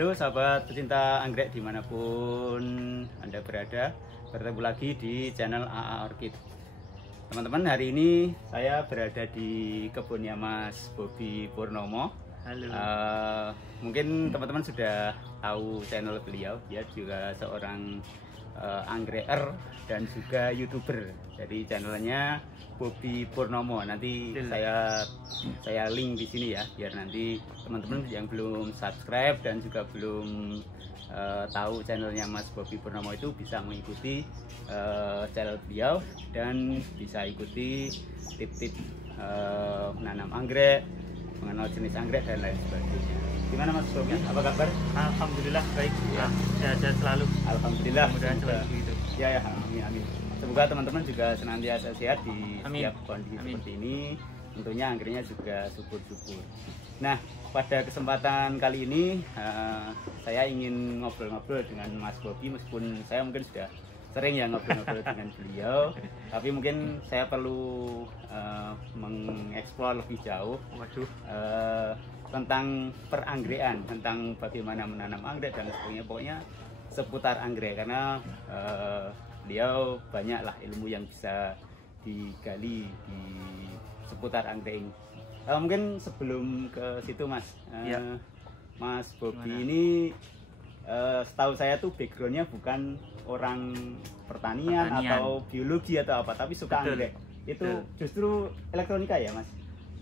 Halo sahabat pecinta anggrek dimanapun Anda berada, bertemu lagi di channel AA Orchid. Teman-teman, hari ini saya berada di kebunnya Mas Bobi Purnomo. Halo. Mungkin teman-teman sudah tahu channel beliau, dia juga seorang anggreker dan juga YouTuber. Jadi channelnya Bobi Purnomo. Nanti saya link di sini ya, biar nanti teman-teman yang belum subscribe dan juga belum tahu channelnya Mas Bobi Purnomo itu bisa mengikuti channel beliau dan bisa ikuti tip-tip menanam anggrek, mengenal jenis anggrek dan lain sebagainya. Gimana Mas Bobi? Apa kabar? Alhamdulillah baik. Ya. Sehat-sehat selalu. Alhamdulillah. Mudah-mudahan selalu begitu. Ya, amin, amin. Semoga teman-teman juga senantiasa sehat di Amin. setiap kondisi Amin. seperti ini. Tentunya anggreknya juga subur-subur. Nah, pada kesempatan kali ini saya ingin ngobrol-ngobrol dengan Mas Bobi, meskipun saya mungkin sudah sering ya ngobrol-ngobrol dengan beliau, tapi mungkin saya perlu mengeksplor lebih jauh. Waduh. Tentang peranggekan, tentang bagaimana menanam anggrek dan sebagainya, pokoknya seputar anggrek, karena beliau banyaklah ilmu yang bisa digali di seputar anggrek ini. Mungkin sebelum ke situ Mas, Ya. Mas Bobi Gimana? ini setahu saya tuh backgroundnya bukan orang pertanian atau biologi atau apa, tapi suka Betul. anggrek. Itu Betul. justru elektronika ya Mas?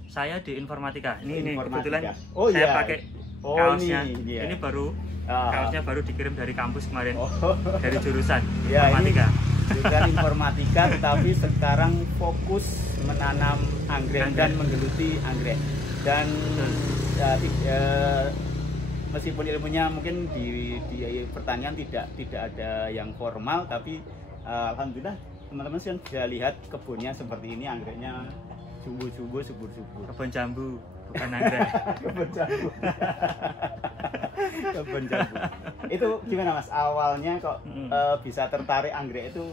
Saya di informatika. Ini Informatika. kebetulan Oh, saya iya. pakai Oh, kaosnya. ini dia. Ini baru Ah. kaosnya baru dikirim dari kampus kemarin. Oh. Dari jurusan Ya, informatika. Jurusan informatika, tetapi sekarang fokus menanam anggrek dan menggeluti anggrek. Dan meskipun ilmunya mungkin di pertanian tidak ada yang formal, tapi alhamdulillah teman-teman sudah lihat kebunnya seperti ini, anggreknya jumbo-jumbo, subur-subur. Kebun jambu, bukan anggrek. Kebun jambu. Kebun jambu. Itu gimana Mas? Awalnya kok bisa tertarik anggrek itu,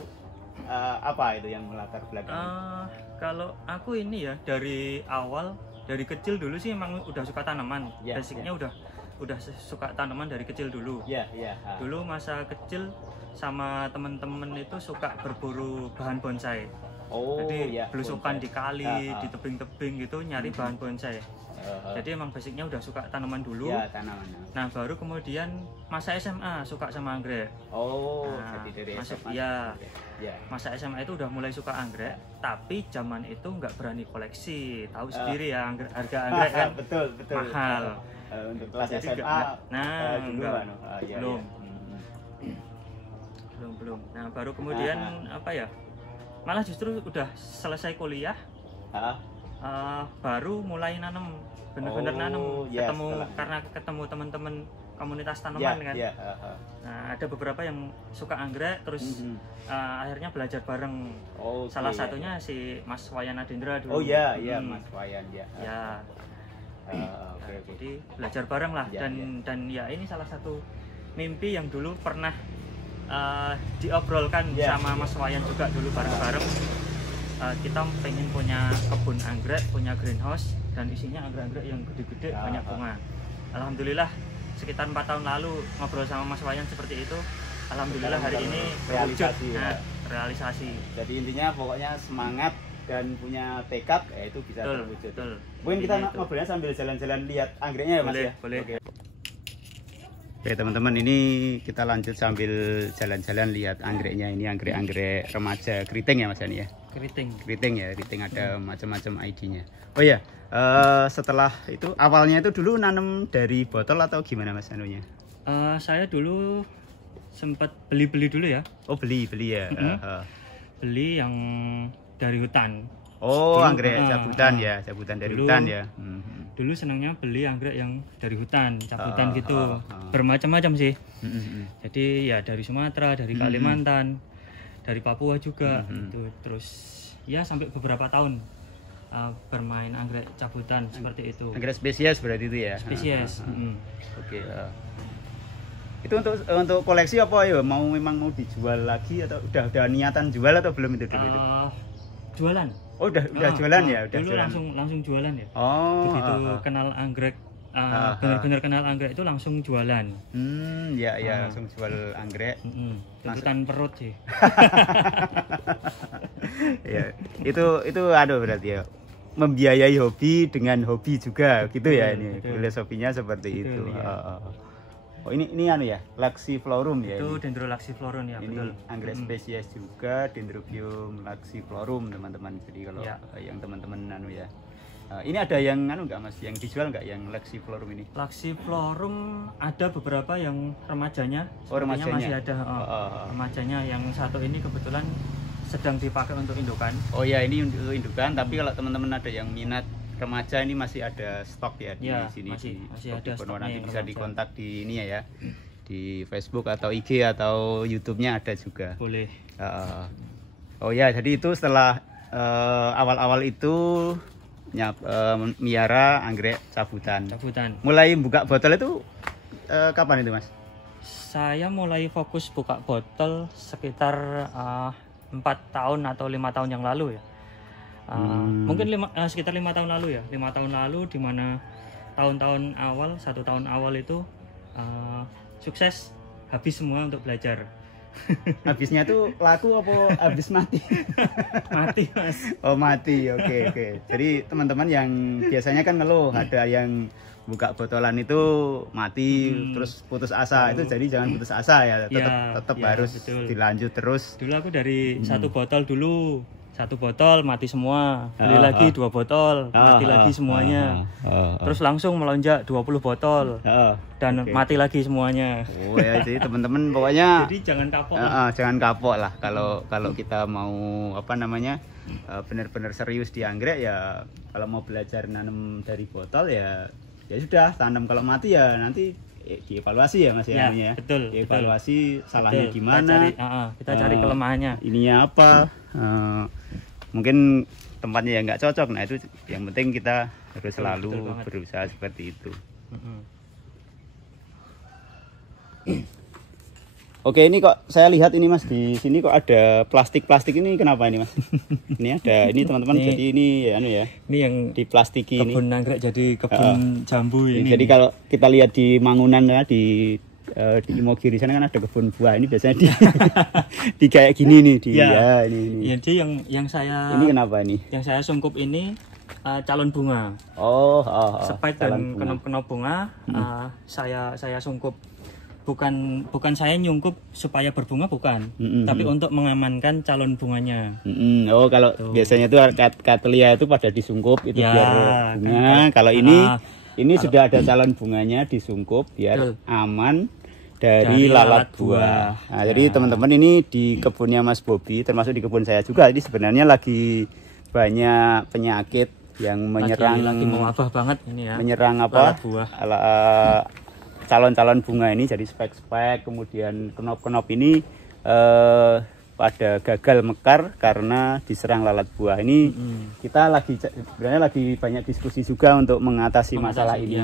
apa itu yang melatar belakangnya? Kalau aku ini ya dari awal, dari kecil dulu sih emang udah suka tanaman. Ya, Basicnya udah suka tanaman dari kecil dulu. Ya, ya. Dulu masa kecil sama temen-temen itu suka berburu bahan bonsai. Oh, Jadi ya, belusukan bonsai. di kali, di tebing-tebing gitu nyari bahan bonsai. Jadi emang basicnya udah suka tanaman dulu. Ya, tanaman. Nah baru kemudian masa SMA suka sama anggrek. Oh, Nah, jadi dari masuk SMA. iya. Ya. Masa SMA itu udah mulai suka anggrek, tapi zaman itu nggak berani koleksi. Tahu sendiri ya harga anggrek kan betul, betul. mahal. Untuk kelas Jadi SMA dulu dulu enggak. iya, Belum. iya. Belum. Nah baru kemudian apa ya? Malah justru udah selesai kuliah, baru mulai nanam, bener-bener nanam. Ya, Karena ketemu teman-teman komunitas ya, tanaman kan. ya, Nah ada beberapa yang suka anggrek, terus akhirnya belajar bareng. Oh, Salah iya, satunya si Mas Wayan Adindra dulu. Oh iya, iya Mas Wayan ya. Ya. Oke, oke. Jadi belajar bareng lah, Ya, dan ya ini salah satu mimpi yang dulu pernah diobrolkan Ya, sama Mas Wayan juga dulu bareng-bareng. Kita pengen punya kebun anggrek, punya greenhouse, dan isinya anggrek-anggrek yang gede-gede, banyak bunga. Alhamdulillah sekitar 4 tahun lalu ngobrol sama Mas Wayan seperti itu. Alhamdulillah hari ini realisasi terwujud. ya. Realisasi. Jadi intinya pokoknya semangat dan punya tekad, itu bisa Betul, terwujud. betul. Mungkin kita Intinya itu. ngobrolnya sambil jalan-jalan lihat anggreknya ya Mas Boleh, ya. boleh. Oke teman-teman, ini kita lanjut sambil jalan-jalan lihat anggreknya. Ini anggrek-anggrek remaja keriting ya Mas Yani ya. Keriting ya, keriting ada macam-macam ID-nya. Oh ya, setelah itu awalnya itu dulu nanam dari botol atau gimana Mas anunya? Saya dulu sempat beli dulu ya. Oh beli ya. Beli yang dari hutan. Oh Dulu, anggrek cabutan ya, cabutan dari dulu- hutan ya. Dulu senangnya beli anggrek yang dari hutan, cabutan gitu. Bermacam-macam sih. Jadi ya dari Sumatera, dari Kalimantan, dari Papua juga gitu. Terus ya sampai beberapa tahun bermain anggrek cabutan seperti itu. Anggrek spesies berarti itu ya. Spesies. Oke. Itu untuk koleksi apa ya? Memang mau dijual lagi atau udah niatan jual atau belum itu dulu? Jualan. Oh udah jualan ya, udah dulu jualan. langsung jualan ya. Oh. Begitu kenal anggrek benar-benar kenal anggrek itu langsung jualan. Ya langsung jual anggrek. Tuntutan perut sih. Ya, itu aduh berarti ya. Membiayai hobi dengan hobi juga gitu ya ini. Filosofinya seperti itu. Ya. Oh ini anu ya, Laxiflorum ya. Itu Dendro Laxiflorum ya, ini betul. anggrek spesies juga Dendrobium Laxiflorum teman-teman. Jadi kalau yang teman-teman anu ya. Ini ada yang anu enggak Mas, yang dijual enggak yang Laxiflorum ini? Laxiflorum ada beberapa yang remajanya. Oh, remajanya masih ada. Remajanya yang satu ini kebetulan sedang dipakai untuk indukan. Oh ya, ini untuk indukan, tapi kalau teman-teman ada yang minat remaja ini masih ada stok ya di sini masih ada stok. Nanti bisa dikontak di ini ya, di Facebook atau IG atau YouTube-nya ada juga. Boleh. Oh ya, jadi itu setelah awal-awal itu miara anggrek cabutan. Mulai buka botol itu kapan itu Mas? Saya mulai fokus buka botol sekitar 4 tahun atau 5 tahun yang lalu ya. Mungkin sekitar 5 tahun lalu ya. 5 tahun lalu di mana tahun-tahun awal, 1 tahun awal itu sukses, habis semua untuk belajar. Habisnya tuh laku apa habis mati? Mati Mas. Oh mati, oke. Jadi teman-teman yang biasanya kan ngeluh ada yang buka botolan itu mati terus putus asa, itu jadi jangan putus asa ya, tetap harus dilanjut terus. Dulu aku dari 1 botol dulu, 1 botol mati semua, beli lagi 2 botol mati lagi semuanya, terus langsung melonjak 20 botol dan mati lagi semuanya. Oh ya, jadi teman-teman pokoknya jadi jangan kapok. Jangan kapok lah kalau kita mau apa namanya benar-benar serius di anggrek ya, kalau mau belajar nanam dari botol ya sudah tanam, kalau mati ya nanti dievaluasi ya Mas ya, betul, dievaluasi salahnya di mana, kita cari kelemahannya, ininya apa, mungkin tempatnya yang nggak cocok, nah itu yang penting kita harus selalu berusaha seperti itu. Oke, ini kok saya lihat ini Mas, di sini kok ada plastik ini, kenapa ini Mas? Ini ada, ini teman-teman, jadi ini anu ya. Ini yang diplastiki ini. Kebun anggrek jadi kebun jambu ini. Jadi kalau kita lihat di Mangunan ya, di Imogiri sana kan ada kebun buah, ini biasanya di kayak gini nih ini. Jadi yang saya ini kenapa ini? Yang saya sungkup ini calon bunga. Spike dan kenop bunga saya sungkup. Bukan saya nyungkup supaya berbunga, bukan, tapi untuk mengamankan calon bunganya. Oh, kalau biasanya itu Cattleya itu pada disungkup itu biar bunga. Kalau ini sudah ada calon bunganya disungkup biar aman dari lalat buah. Nah, jadi teman-teman ini di kebunnya Mas Bobi, termasuk di kebun saya juga, ini sebenarnya lagi banyak penyakit yang menyerang, lagi mewabah banget ini ya. Menyerang apa? Lalat buah. Calon-calon bunga ini, jadi spek-spek, kemudian kenop-kenop ini pada gagal mekar karena diserang lalat buah. Ini kita sebenarnya lagi banyak diskusi juga untuk mengatasi masalah ini.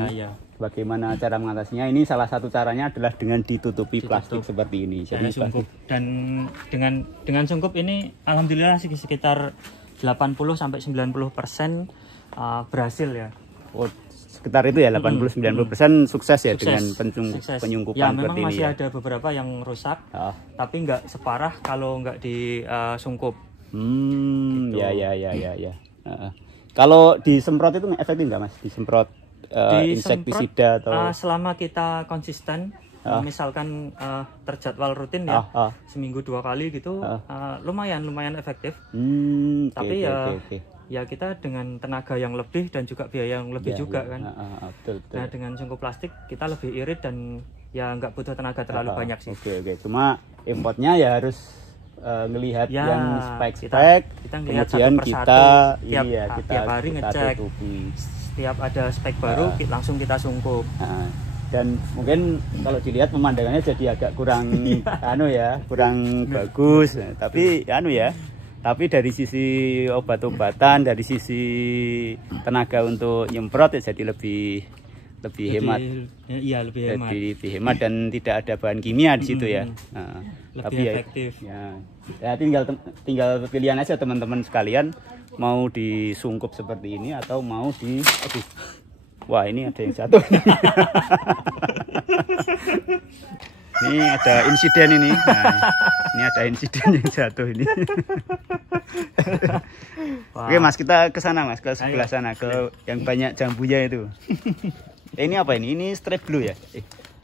Bagaimana cara mengatasinya? Ini salah satu caranya adalah dengan ditutupi plastik seperti ini. Jadi sungkup. Dan dengan sungkup ini alhamdulillah sekitar 80-90% berhasil ya. Sekitar itu ya, 80-90% sukses ya dengan penyungkupan ya, memang seperti ini. Masih ada beberapa yang rusak, tapi nggak separah kalau nggak disungkup. Gitu. Ya. Kalau disemprot itu efektif nggak Mas? Disemprot insektisida atau? Selama kita konsisten, misalkan terjadwal rutin ya, seminggu 2 kali gitu, lumayan efektif. Tapi ya kita dengan tenaga yang lebih dan juga biaya yang lebih juga kan. Betul. Nah, dengan sungkup plastik kita lebih irit dan ya nggak butuh tenaga terlalu banyak sih. Oke. Cuma importnya ya harus ngelihat yang spek, kita ngelihat kemudian satu kita tiap hari ngecek. Setiap ada spek baru langsung kita sungkup. Dan mungkin kalau dilihat pemandangannya jadi agak kurang kurang bagus, tapi dari sisi obat-obatan, dari sisi tenaga untuk nyemprot ya jadi lebih hemat. Iya, lebih hemat. Jadi lebih hemat dan tidak ada bahan kimia di situ ya. Lebih efektif. Ya tinggal pilihan aja teman-teman sekalian, mau disungkup seperti ini atau mau Wah, ini ada yang jatuh. Ini ada insiden ini. Nah, ini ada insiden yang jatuh ini. Oke Mas, kita ke sana Mas, ke sebelah sana, ke yang banyak jambunya itu. Ini apa ini? Ini strip blue ya?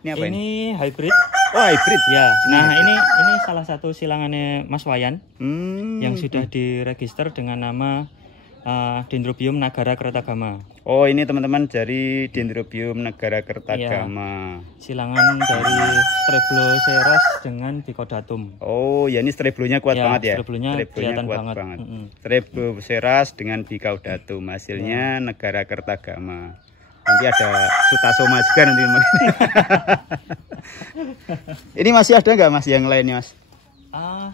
Ini apa ini? Ini hybrid. Oh, hybrid Ya. Nah, hybrid. ini salah satu silangannya Mas Wayan yang sudah diregister dengan nama Dendrobium Nagara Kertagama. Oh, ini teman-teman dari Dendrobium Nagara Kertagama. Silangan dari Strebloceras dengan Dicodatum. Oh, ya ini streblonya kuat banget ya. Streblonya kelihatan kuat banget. Strebloceras dengan Dicodatum. Hasilnya Nagara Kertagama. Nanti ada Sutasoma juga nanti. Ini masih ada nggak Mas yang lainnya Mas?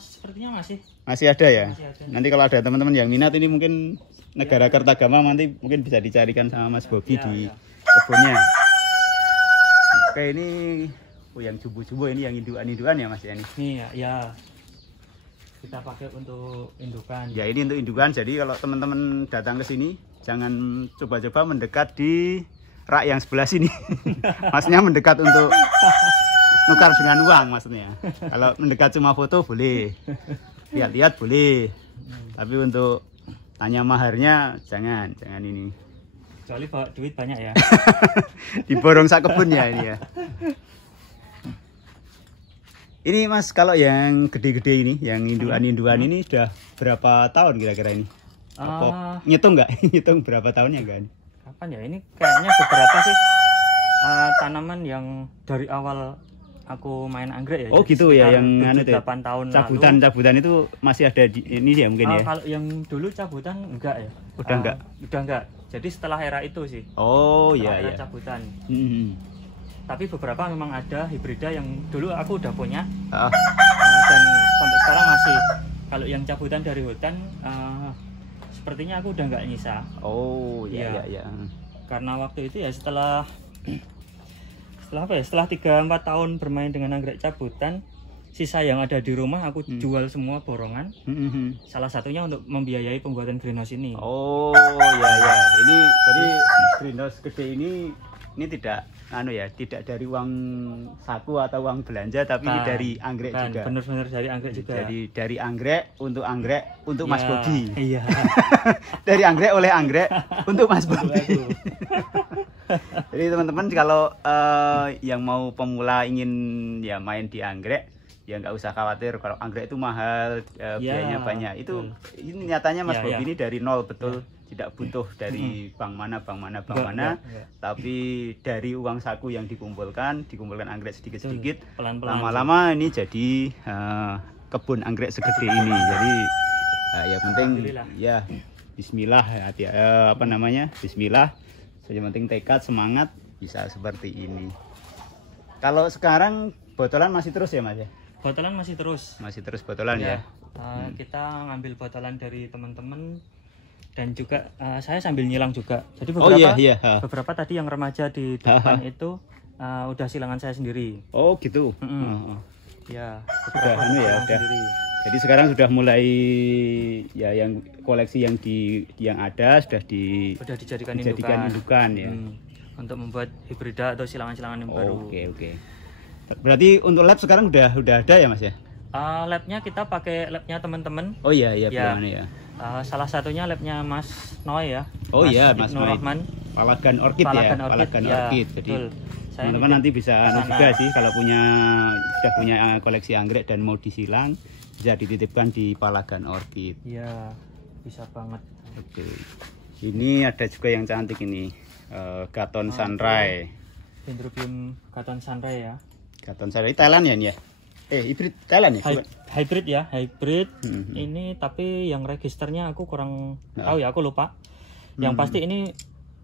Sepertinya masih ada ya. Masih ada. Nanti kalau ada teman-teman yang minat ini mungkin Negara Kertagama nanti mungkin bisa dicarikan sama Mas Bobi di kebunnya. Oke, ini yang jumbo-jumbo ini yang indukan-indukan ya Mas ya ini. Nih ya. Kita pakai untuk indukan. Ya ini untuk indukan. Jadi kalau teman-teman datang ke sini jangan coba-coba mendekat di rak yang sebelah sini. Maksudnya mendekat untuk nukar dengan uang maksudnya. Kalau mendekat cuma foto boleh. Lihat-lihat boleh. Tapi untuk tanya maharnya jangan ini. Kecuali bawa duit banyak ya. Diborong sak kebun ya ini ya. Ini Mas, kalau yang gede-gede ini, yang induan-induan ini sudah berapa tahun kira-kira ini? Ngitung nggak? Ngitung berapa tahunnya enggak? Kapan ya? Ini kayaknya beberapa sih tanaman yang dari awal aku main anggrek ya. Oh gitu ya, yang 8 tahun cabutan itu masih ada di ini ya mungkin ya. Kalau yang dulu cabutan enggak ya? Udah enggak. Jadi setelah era itu sih. Oh setelah iya era cabutan. Tapi beberapa memang ada hibrida yang dulu aku udah punya. Dan sampai sekarang masih. Kalau yang cabutan dari hutan sepertinya aku udah nggak nyisa. Oh iya. Karena waktu itu ya setelah 3-4 tahun bermain dengan anggrek cabutan, sisa yang ada di rumah aku jual semua borongan. Salah satunya untuk membiayai pembuatan greenhouse ini. Oh ya. Ini jadi greenhouse gede ini tidak tidak dari uang saku atau uang belanja, tapi dari anggrek juga. Benar-benar dari anggrek juga. Jadi dari anggrek untuk Mas Bobi. Iya. Dari anggrek oleh anggrek untuk Mas Bobi. Jadi teman-teman kalau yang mau pemula ingin ya main di anggrek, ya nggak usah khawatir kalau anggrek itu mahal, biayanya banyak. Ini nyatanya Mas Bobi ini dari nol betul. Tidak butuh dari bank mana, tapi dari uang saku yang dikumpulkan anggrek sedikit-sedikit, lama-lama ini jadi kebun anggrek segede ini. Jadi ya penting ya Bismillah, Bismillah. Saja penting tekad, semangat, bisa seperti ini. Kalau sekarang botolan masih terus ya Mas ya? Botolan masih terus. Masih terus botolan ya. Kita ngambil botolan dari teman-teman. Dan juga saya sambil nyilang juga. Jadi beberapa tadi yang remaja di depan itu udah silangan saya sendiri. Oh gitu. Ya, udah. Jadi sekarang sudah mulai ya yang koleksi yang ada sudah dijadikan indukan ya. Untuk membuat hibrida atau silangan-silangan yang baru. Oke. Berarti untuk lab sekarang udah ada ya Mas ya? Labnya kita pakai labnya teman-teman. Oh iya ya. Salah satunya labnya Mas Noy ya. Oh iya Mas Noy. Palagan Orchid. Jadi teman-teman nanti bisa juga sih kalau sudah punya koleksi anggrek dan mau disilang, bisa dititipkan di Palagan Orchid. Iya, bisa banget. Oke. Ini ada juga yang cantik ini, Gaton Sunray. Dendrobium Gaton Sunray ya. Gaton Sunray Thailand ya ini ya? Hybrid Thailand ya? Hybrid ya, hybrid. Ini tapi yang registernya aku kurang tahu ya, aku lupa. Yang pasti ini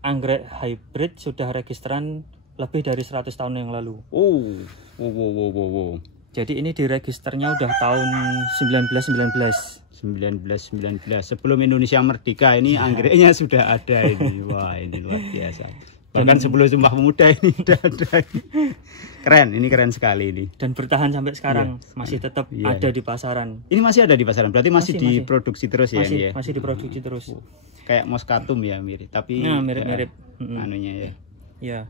anggrek hybrid sudah registeran lebih dari 100 tahun yang lalu. Wow. Jadi ini di registernya udah tahun 1919. Sebelum Indonesia merdeka ini anggreknya sudah ada ini. Wah, ini luar biasa. Bahkan sebelum Sumpah Pemuda ini udah ada. Keren sekali ini. Dan bertahan sampai sekarang, masih tetap ada di pasaran. Ini masih ada di pasaran, berarti masih diproduksi terus ya ini ya? Masih diproduksi terus. Kayak Moscatum ya mirip, tapi mirip-mirip. Anunya ya. Ya.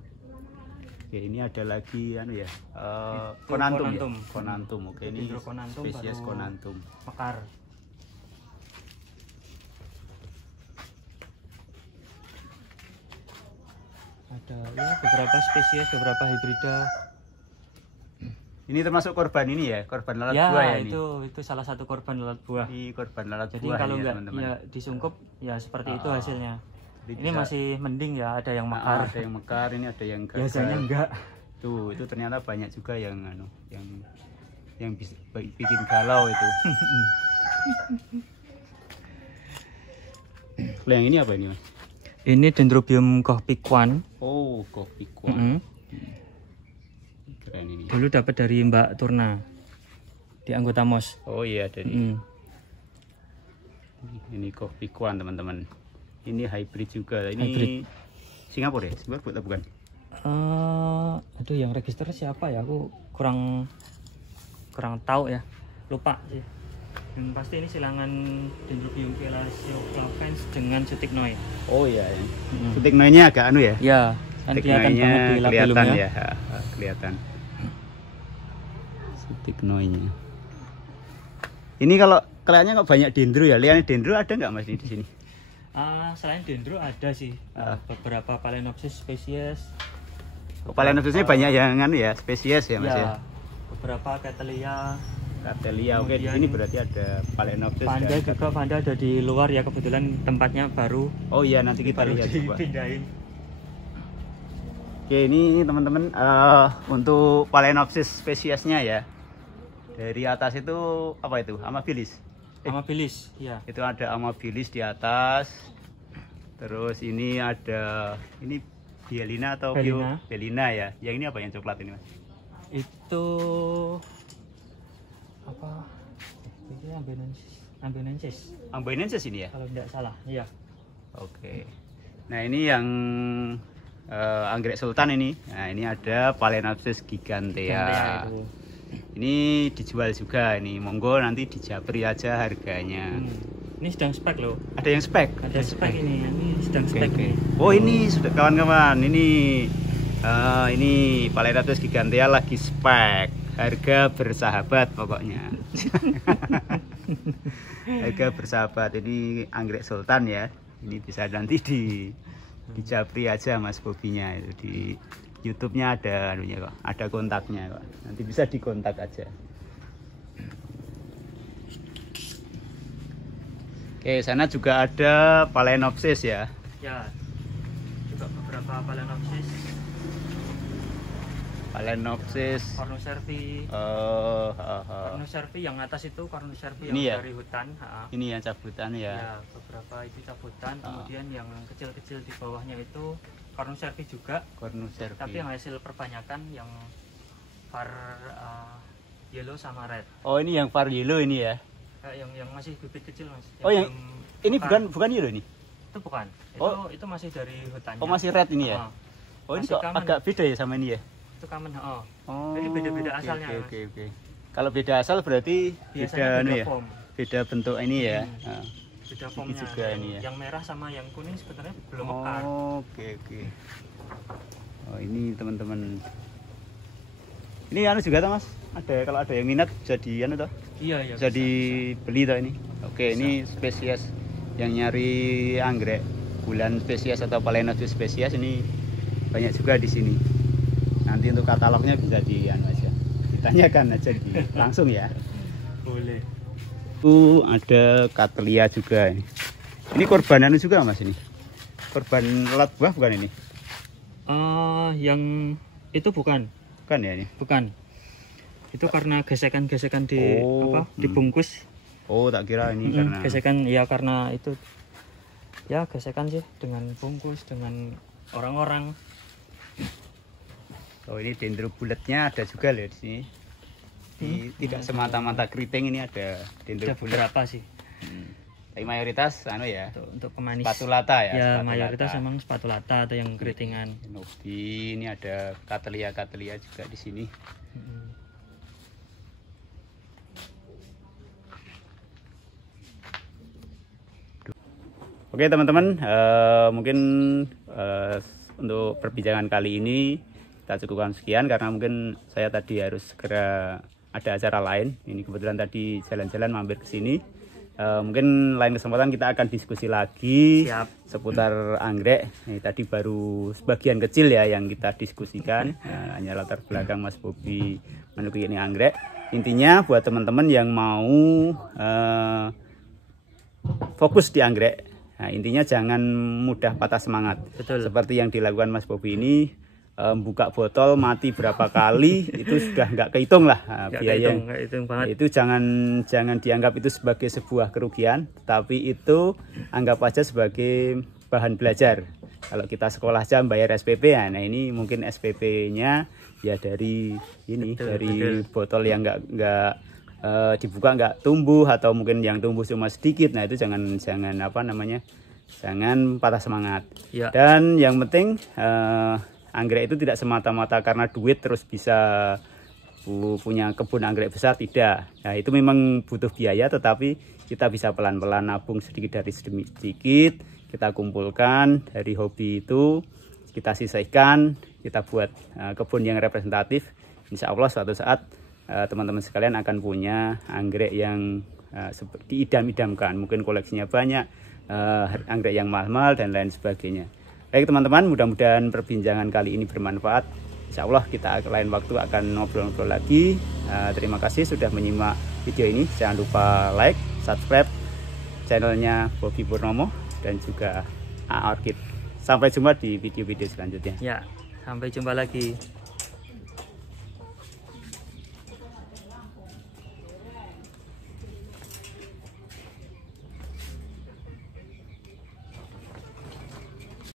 Oke, ini ada lagi anu ya. Itu Konantum. Konantum. Ya? Konantum. Oke, ini Dendro Konantum spesies baru Konantum. mekar. Ada ya beberapa spesies, beberapa hibrida. Ini termasuk korban ini ya, korban lalat Ya, buah ya ini. itu salah satu korban lalat buah. Ini korban lalat Jadi buah kalau ya, nggak teman-teman. ya disungkup ya seperti itu hasilnya. Jadi Ini bisa- masih mending ya, ada yang mekar. ada yang mekar, ini ada yang gagal. Biasanya enggak. Tuh, itu ternyata banyak juga yang anu, yang bisa bikin galau itu. Kalau yang ini apa ini, Mas? Ini Dendrobium Kohpikwan. Oh, kopi kuan. Mm-mm. Keren ini. Dulu dapat dari Mbak Turna di anggota MOS. Oh iya, dari Mm. ini kopi kuan, teman-teman. Ini hybrid juga. Ini Hybrid. Singapura ya? Singapura atau bukan? Aduh, yang register siapa ya? Aku kurang tahu ya, lupa sih. Yang pasti ini silangan Dendrobium Pelacioclavens dengan Sutiknoi. Oh iya, ya. Mm. Sutiknoinya agak anu ya? Ya, kan kelihatan Sutiknoinya banget di kelihatan labelumnya. ya, kelihatan. Sutiknoinya. Ini kalau kelihatannya kok banyak dendro ya? Liane dendro ada nggak Mas di sini? Selain dendro ada sih beberapa Phalaenopsis spesies. Phalaenopsisnya banyak yang anu ya, spesies ya Mas ya? Ya, beberapa Catelia. Catelia, oke. Di Kemudian sini berarti ada Phalaenopsis. Panda dan juga, Panda ada di luar ya, kebetulan tempatnya baru Oh iya, nanti kita lihat coba. dipindahin. Oke, ini teman-teman untuk Phalaenopsis spesiesnya ya. Dari atas itu apa itu? Amabilis. Amabilis, ya. Itu ada Amabilis di atas. Terus ini ada Bielina atau Belina. Bielina ya. Yang ini apa yang coklat ini Mas? Itu apa? Itu Ambenensis. Amboinensis ini ya? Kalau tidak salah, iya. Oke. Nah, ini yang anggrek sultan ini. Nah, ini ada Phalaenopsis gigantea. Gigantea itu. Ini dijual juga ini. Monggo nanti dijabri aja harganya. Ini sedang spek loh. Ada yang spek? Ada spek ini sedang Oke, spek oke. nih. Oh, ini sudah kawan-kawan. Ini Phalaenopsis gigantea lagi spek. Harga bersahabat pokoknya. Harga bersahabat. Ini anggrek sultan ya. Ini bisa nanti dijabri aja Mas Bobinya itu di YouTube-nya ada anunya kok, ada kontaknya kok. Nanti bisa dikontak aja. Oke, sana juga ada Phalaenopsis ya. Ya. Juga beberapa Phalaenopsis. Phalaenopsis. Cornucervi. Cornucervi yang atas itu Cornucervi Ini yang ya? dari hutan. Ini yang cabutan ya. Ya, beberapa itu cabutan. Kemudian yang kecil-kecil di bawahnya itu Cornucervi juga. Cornucervi. Tapi yang hasil perbanyakan yang var yellow sama red. Oh, ini yang var yellow ini ya. Yang masih bibit kecil Mas. Oh, yang belum ini mekar. bukan yellow ini. Itu bukan. Itu masih dari hutannya. Oh, masih red ini ya. Ah, Oh, ini masih kok common. agak beda ya sama ini ya. itu common. Oh. Oh. Jadi beda-beda oke, asalnya, Oke, Mas. oke, oke. Kalau beda asal berarti Biasanya beda anu beda ya. form. Beda bentuk ini ya. Nah. Beda formnya. juga ini ya. Yang merah sama yang kuning sebenarnya belum mekar. Oh, oke, oke. Oh, ini teman-teman. Ini anu juga toh Mas? Ada kalau ada yang minat bisa di anu toh? Iya, iya. Bisa dibeli toh ini. Oke, ini spesies yang nyari anggrek bulan spesies atau Phalaenopsis spesies ini banyak juga di sini. Nanti untuk katalognya bisa di anu aja. Ditanyakan aja langsung ya. Boleh. Itu ada Catelia juga ini. Ini korban anu juga Mas ini. Korban lalat buah bukan ini? Yang itu bukan. Bukan ya ini. Bukan. Itu karena gesekan-gesekan di dibungkus. Oh, tak kira ini karena Gesekan ya karena itu. Ya, gesekan sih dengan bungkus dengan orang-orang. Oh, ini dendro bulatnya ada juga loh di sini. Tidak semata-mata keriting, ini ada dendro Ada bulat. beberapa sih. Tapi mayoritas anu ya. Untuk pemanis. Spatulata ya. Ya, spatulata. mayoritas emang spatulata atau yang keritingan. Nobi, ini ada Catelia juga di sini. Oke teman-teman, mungkin untuk perbincangan kali ini kita cukupkan sekian, karena mungkin saya tadi harus segera ada acara lain. Ini kebetulan tadi jalan-jalan mampir ke sini. Mungkin lain kesempatan kita akan diskusi lagi. Siap. Seputar anggrek. Ini tadi baru sebagian kecil ya yang kita diskusikan. Hanya latar belakang Mas Bobi menekuni ini anggrek. Intinya buat teman-teman yang mau fokus di anggrek, nah, intinya jangan mudah patah semangat. Betul. Seperti yang dilakukan Mas Bobi ini, buka botol mati berapa kali itu sudah nggak kehitung lah biaya. Nggak hitung banget. Itu jangan dianggap itu sebagai sebuah kerugian, tapi itu anggap aja sebagai bahan belajar. Kalau kita sekolah aja bayar SPP, nah ini mungkin SPP-nya ya dari ini, betul. Botol yang nggak dibuka nggak tumbuh, atau mungkin yang tumbuh cuma sedikit. Nah itu jangan patah semangat. Ya. Dan yang penting anggrek itu tidak semata-mata karena duit terus bisa punya kebun anggrek besar, tidak. Nah itu memang butuh biaya, tetapi kita bisa pelan-pelan nabung sedikit dari sedikit, kita kumpulkan dari hobi itu, kita sisihkan, kita buat kebun yang representatif. Insya Allah suatu saat teman-teman sekalian akan punya anggrek yang seperti idam-idamkan, mungkin koleksinya banyak, anggrek yang mahal-mahal dan lain sebagainya. Baik teman-teman, mudah-mudahan perbincangan kali ini bermanfaat. Insya Allah kita lain waktu akan ngobrol-ngobrol lagi. Terima kasih sudah menyimak video ini. Jangan lupa like, subscribe channelnya Bobi Purnomo dan juga A Orchid. Sampai jumpa di video-video selanjutnya. Ya, sampai jumpa lagi.